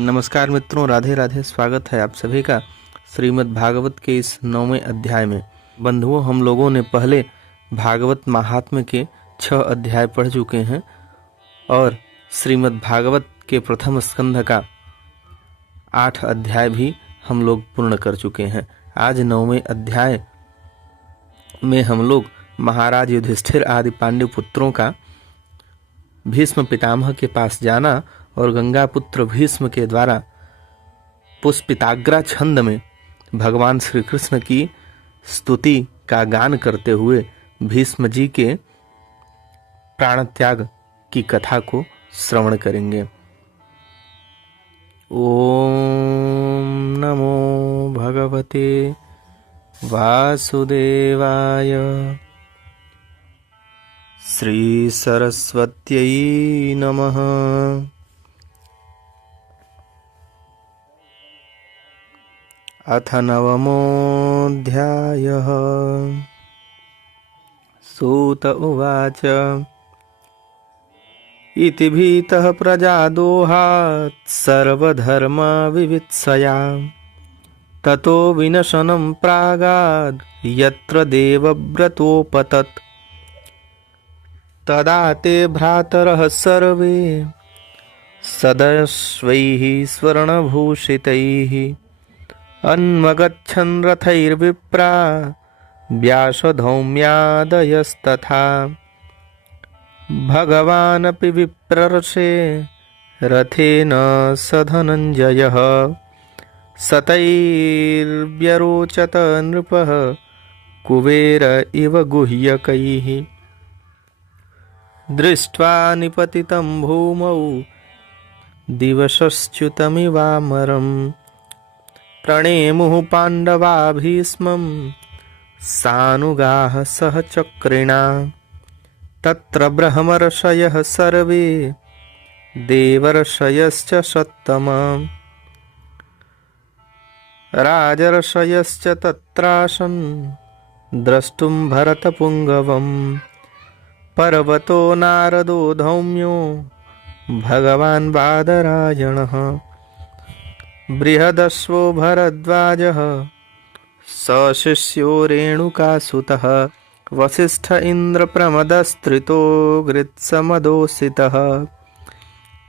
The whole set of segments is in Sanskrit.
नमस्कार मित्रों, राधे राधे। स्वागत है आप सभी का श्रीमद् भागवत के इस 9वें अध्याय में। बंधुओं, हम लोगों ने पहले भागवत महात्म्य के 6 अध्याय पढ़ चुके हैं और श्रीमद् भागवत के प्रथम स्कंध का 8 अध्याय भी हम लोग पूर्ण कर चुके हैं। आज 9वें अध्याय में हम लोग महाराज युधिष्ठिर आदि पांडु पुत्रों का भीष्म पितामह के पास जाना और गंगा पुत्र भीष्म के द्वारा पुष्पिताग्रा छंद में भगवान श्री कृष्ण की स्तुति का गान करते हुए भीष्म जी के प्राण त्याग की कथा को श्रवण करेंगे। ओम नमो भगवते वासुदेवाय। श्री सरस्वत्यै नमः। अथ नवमोऽध्यायः। सूत उवाच। इति भीतः प्रजादोहात् सर्वधर्मविवित्सया ततो विनशनं प्रागाद् यत्र देवव्रतोपतत् तदा ते भ्रातरः सर्वे सदश्वैः स्वर्णभूषितैः अन्वगच्छन् रथैर्विप्रा व्यासधौम्यादयस्तथा भगवानपि विप्रर्षे रथेन स धनञ्जयः सतैर्व्यरोचत नृपः कुबेर इव गुह्यकैः दृष्ट्वा निपतितं भूमौ दिवसश्च्युतमिवामरम् प्रणेमुः पाण्डवा भीष्मं सानुगाः सहचक्रिणा तत्र ब्रह्मर्षयः सर्वे देवर्षयश्च सत्तमा राजर्षयश्च तत्रासन् द्रष्टुं भरतपुङ्गवम् पर्वतो नारदो धौम्यो भगवान् बादरायणः बृहदश्वो भरद्वाजः सशिष्यो रेणुकासुतः वसिष्ठ इन्द्रप्रमदस्त्रितो गृत्समदोषितः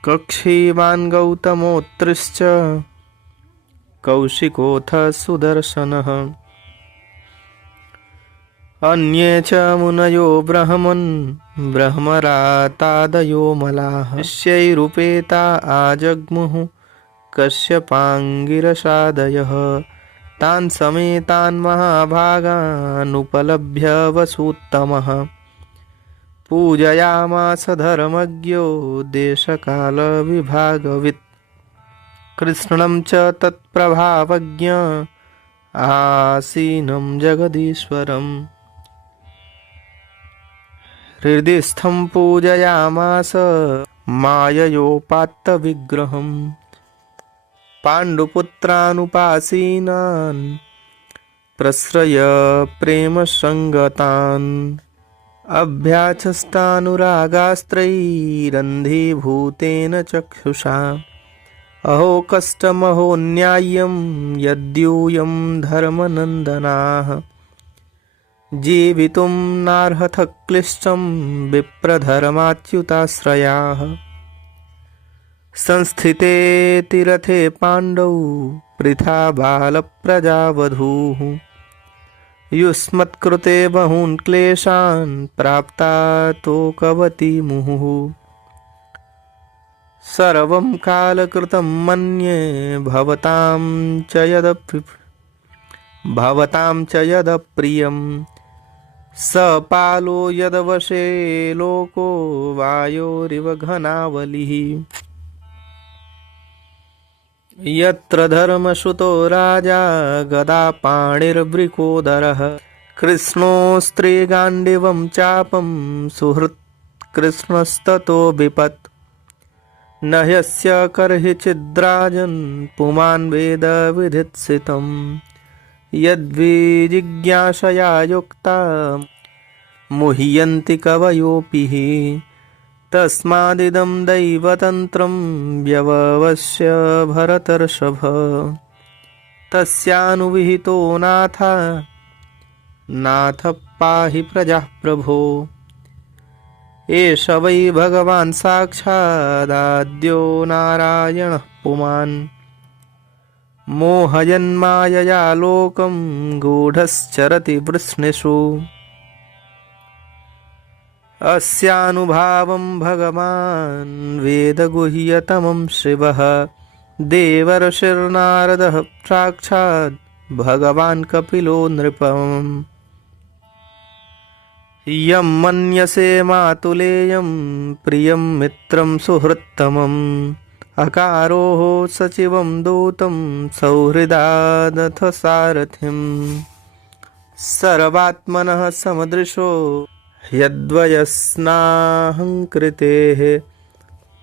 कक्षीवान् गौतमोत्तिश्च कौशिकोऽथ सुदर्शनः अन्ये च मुनयो ब्रह्मन् ब्रह्मरातादयो मलाः शिष्यैरुपेता आजग्मुः कश्यपाङ्गिरसादयः तान् समेतान् महाभागानुपलभ्य वसूत्तमः पूजयामास धर्मज्ञो देशकालविभागवित् कृष्णं च तत्प्रभावज्ञ आसीनं जगदीश्वरम् हृदिस्थं पूजयामास माययोपात्तविग्रहम् पाण्डुपुत्रानुपासीनान् प्रश्रय प्रेमसङ्गतान् अभ्याचष्टानुरागास्त्रैरन्धीभूतेन चक्षुषा अहो कष्टमहो न्याय्यं यद्यूयं धर्मनन्दनाः जीवितुं नार्हथ क्लिष्टं विप्रधर्माच्युताश्रयाः संस्थिते तीरथे पाण्डौ पृथा बालप्रजावधूः युष्मत्कृते बहून् क्लेशान् प्राप्ता तोकवती मुहुः सर्वं कालकृतं मन्ये भवतां च यदप्रियं स पालो यदवशे लोको वायोरिव घनावलिः यत्र धर्मसुतो राजा गदापाणिर्वृकोदरः कृष्णोऽस्त्रीगाण्डीवं चापं सुहृत् कृष्णस्ततो विपत् न ह्यस्य कर्हिचिद्राजन् पुमान् वेद विधित्सितं यद्विजिज्ञासया युक्ता मुह्यन्ति कवयोऽपि तस्मादिदं दैवतन्त्रं व्यववस्य भरतर्षभ तस्यानुविहितो नाथ पाहि प्रजाः प्रभो। एष वै भगवान् साक्षादाद्यो नारायणः पुमान् मोहयन्मायया लोकं गूढश्चरति वृष्णिषु। अस्यानुभावं भगवान् वेदगुह्यतमं शिवः देवर्षिर्नारदः साक्षात् भगवान् कपिलो नृपम्। यं मन्यसे मातुलेयं प्रियं मित्रं सुहृत्तमम् अकारोः सचिवं दूतं सौहृदादथ सारथिम् सर्वात्मनः समदृशो यद्वयस्नाहङ्कृतेः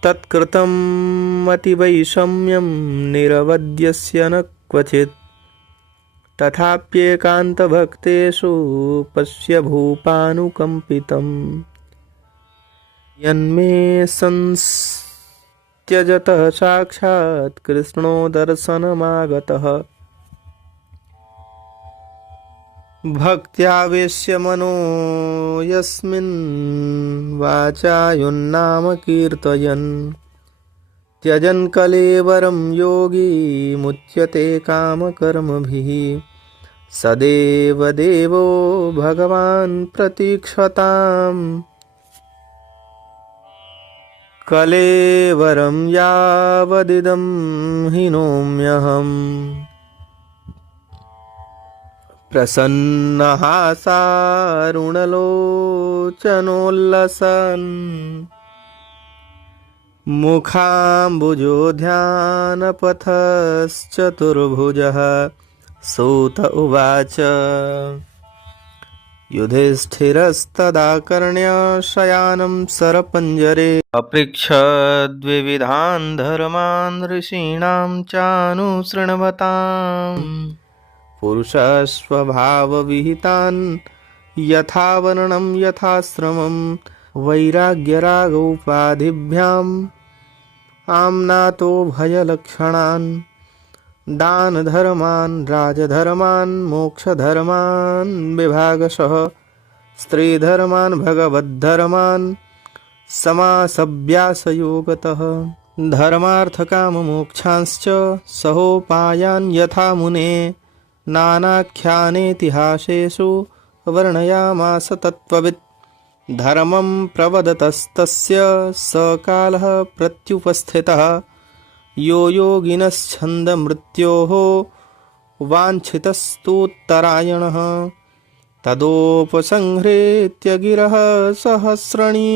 तत्कृतम् अतिवैषम्यं निरवध्यस्य न क्वचित् तथाप्येकान्तभक्तेषु पश्य भूपानुकम्पितम् यन्मे संस्त्यजतः साक्षात् कृष्णो दर्शनमागतः भक्त्यावेश्य मनो यस्मिन् वाचायुन्नाम कीर्तयन् त्यजन् कलेवरं योगी मुच्यते कामकर्मभिः सदेव देवो भगवान् प्रतीक्षताम् कलेवरं यावदिदं हिनोम्यहम् प्रसन्नः सारुणलोचनोल्लसन् मुखाम्बुजो ध्यानपथश्चतुर्भुजः सूत उवाच युधिष्ठिरस्तदा कर्ण्य शयानं सरपञ्जरे अपृच्छद्विविधान् धर्मान् ऋषीणां चानुशृण्वताम् पुरुषस्वभावविहितान् यथा वर्णं यथाश्रमं वैराग्यरागोपाधिभ्याम् आम्नातो भयलक्षणान् दानधर्मान् राजधर्मान् मोक्षधर्मान् विभागशः स्त्रीधर्मान् भगवद्धर्मान् समासभ्यासयोगतः धर्मार्थकाममोक्षांश्च सहोपायान् यथा मुने नानाख्यानेतिहासेषु वर्णयामास तत्त्ववित् धर्मं प्रवदतस्तस्य स कालः प्रत्युपस्थितः यो योगिनश्छन्दमृत्योः वाञ्छितस्तुत्तरायणः तदोपसंहृत्य गिरः सहस्रणी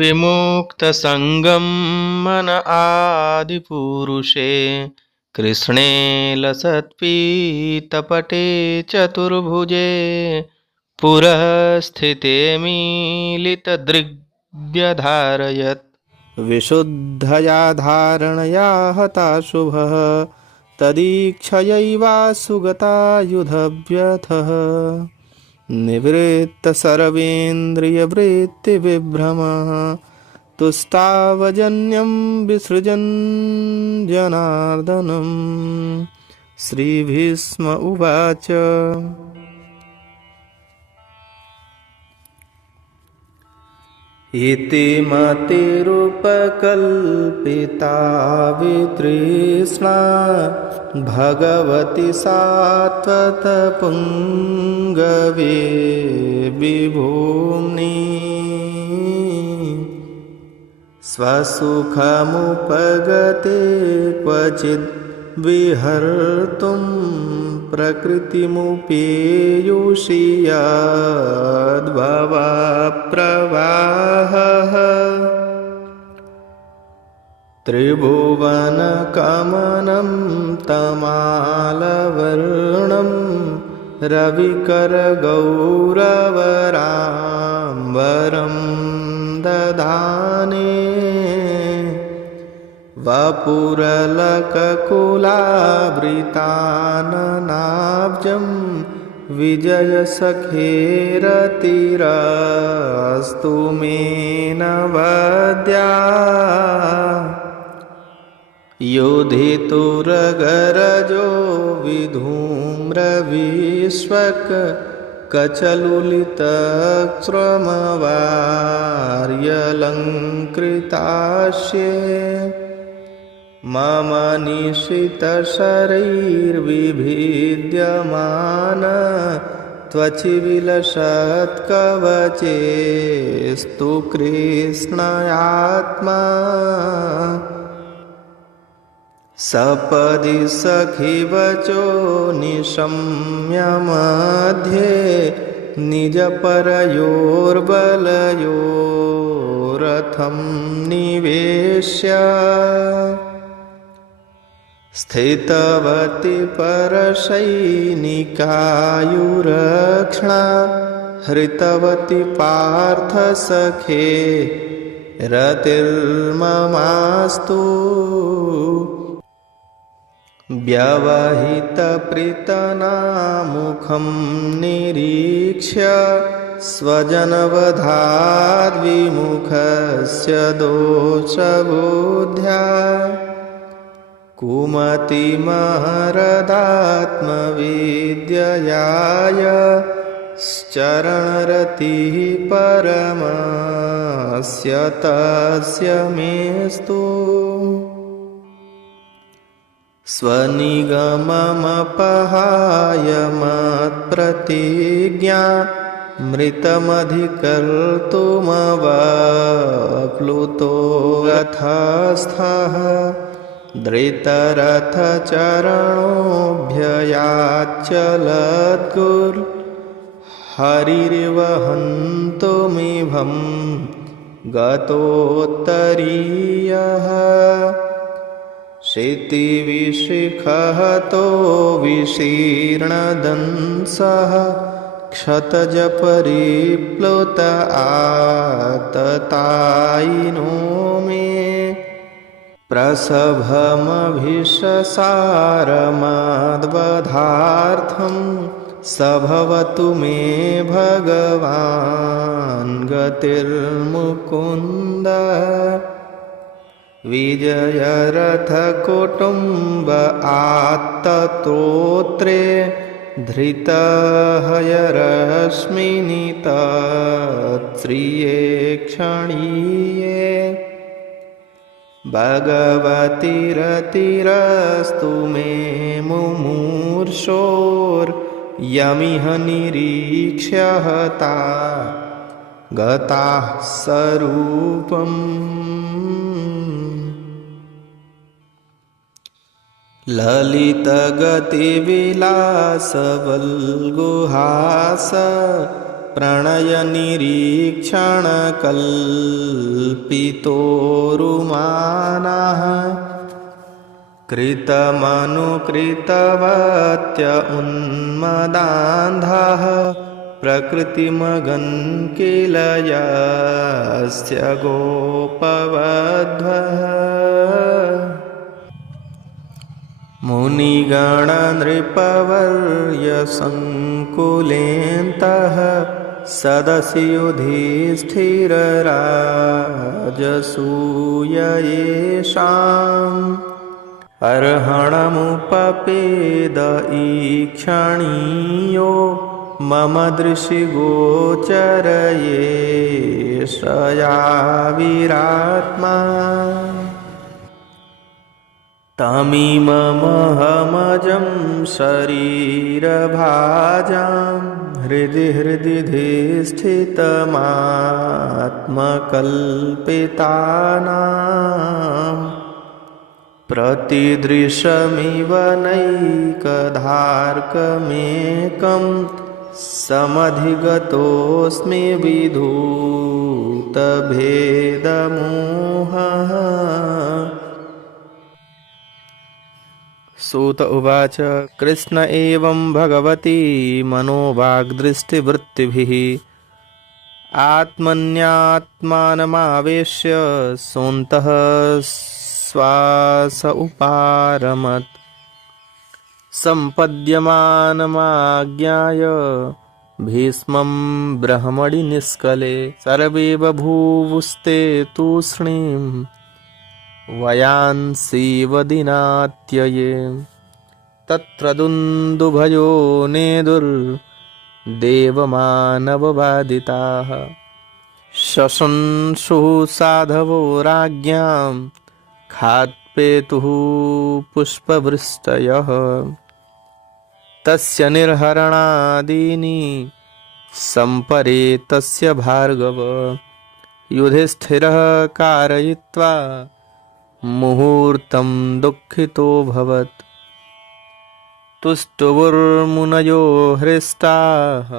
विमुक्तसङ्गं मन आदिपुरुषे कृष्णे लसत्पीतपटे चतुर्भुजे पुरः स्थिते मीलितदृग्व्यधारयत् विशुद्धया धारणया हता शुभः तदीक्षयैवासुगतायुधव्यथः निवृत्तसर्वेन्द्रियवृत्तिविभ्रमः तुष्टावजन्यं विसृजन् जनार्दनं श्रीभीष्म उवाच इति मतिरुपकल्पिता वितृष्णा भगवति सात्वतपुङ्गवे विभूम्नि स्वसुखमुपगते क्वचिद् विहर्तुं प्रकृतिमुपेयुषि यद्भवप्रवाहः त्रिभुवनकमनं तमालवर्णं रविकरगौरवराम्बरं दधाने वपुरलककुलावृताननाब्जं विजयसखेरतिरस्तु मे नवद्या योधितुरगरजो विधूम्रविश्वक कचलुलितक्रमवार्यलङ्कृतास्ये मम निशितशरैर्विभिद्यमान त्वचि विलसत्कवचेस्तु कृष्णयात्मा सपदि सखिवचो निशम्य मध्ये निजपरयोर्बलयोरथं निवेश्य स्थितवती परसैनिकायुरक्ष्णा हृतवती पार्थसखे रतिर्ममास्तु व्यवहितप्रीतनामुखं निरीक्ष्य स्वजनवधाद्विमुखस्य दोषबुद्ध्या कुमतिमहरदात्मविद्ययाय श्चरणरतिः परमस्य तस्य मेस्तु स्वनिगममपहाय मत्प्रतिज्ञा मृतमधिकर्तुमवप्लुतो रथस्थः धृतरथचरणोऽभ्ययाच्चलद्गुर्हरिर्वहन्तुमिभं गतोत्तरीयः क्षितिविशिखहतो विशीर्णदंसः क्षतजपरिप्लुत आततायिनो मे प्रसभमभिषसारमद्वधार्थं सभवतु मे भगवान् गतिर्मुकुन्द विजयरथकुटुम्ब आत्ततोत्रे धृतहयरश्मिनि तत्श्रिये क्षणीये भगवतिरतिरस्तु मे मुमूर्षोर्यमिह निरीक्ष्य हता गताः स्वरूपम् ललितगतिविलासवल्गुहास प्रणयनिरीक्षणकल्पितोरुमानः कृतमनुकृतवत्य उन्मदान्धः प्रकृतिमगन् किल यस्य गोपवध्वः मुनिगणनृपवर्यसङ्कुलेन्तः सदसि युधिष्ठिरराजसूय येषाम् अर्हणमुपपेद ईक्षणीयो मम दृशिगोचर येषया विरात्मा तमिममहमजं शरीरभाजां हृदि हृदि धिष्ठितमात्मकल्पितानां प्रतिदृशमिव नैकधार्कमेकं समधिगतोऽस्मि विधूतभेदमोहः। सूत उवाच कृष्ण एवं भगवती मनोवाग्दृष्टिवृत्तिभिः आत्मन्यात्मानमावेश्य सोऽन्तः श्वास उपारमत्। सम्पद्यमानमाज्ञाय भीष्मं ब्रह्मणि निष्कले सर्वे बभूवुस्ते तूष्णीं वयांसि वदिनात्यये तत्र दुन्दुभयो नेदुर्देवमानववादिताः शशंसुः साधवो राज्ञां खात्पेतुः पुष्पवृष्टयः तस्य निर्हरणादीनि सम्परेतस्य भार्गव युधिष्ठिरः कारयित्वा मुहूर्तं दुःखितोऽभवत् तुष्टुवुर्मुनयो हृष्टाः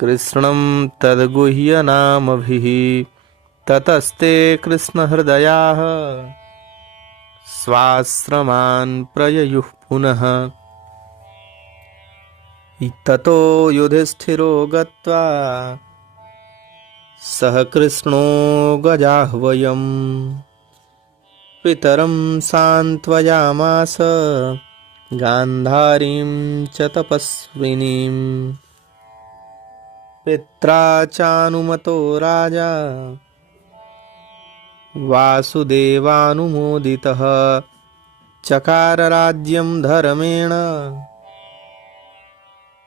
कृष्णं तद्गुह्यनामभिः ततस्ते कृष्णहृदयाः स्वाश्रमान् प्रययुः पुनः ततो युधिष्ठिरो गत्वा सह कृष्णो गजाह्वयम् पितरं सान्त्वयामास गान्धारीं च तपस्विनीं पित्रा चानुमतो राजा वासुदेवानुमोदितः चकार राज्यं धर्मेण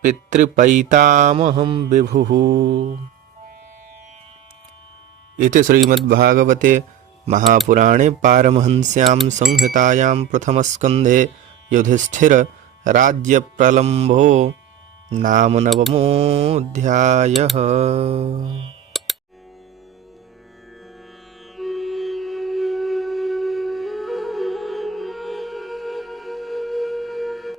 पितृपैतामहं विभुः। इति श्रीमद्भागवते महापुराणे पारमहंस्यां संहितायां प्रथमस्कन्धे युधिष्ठिर राज्यप्रलम्भो नाम 9मोऽध्यायः।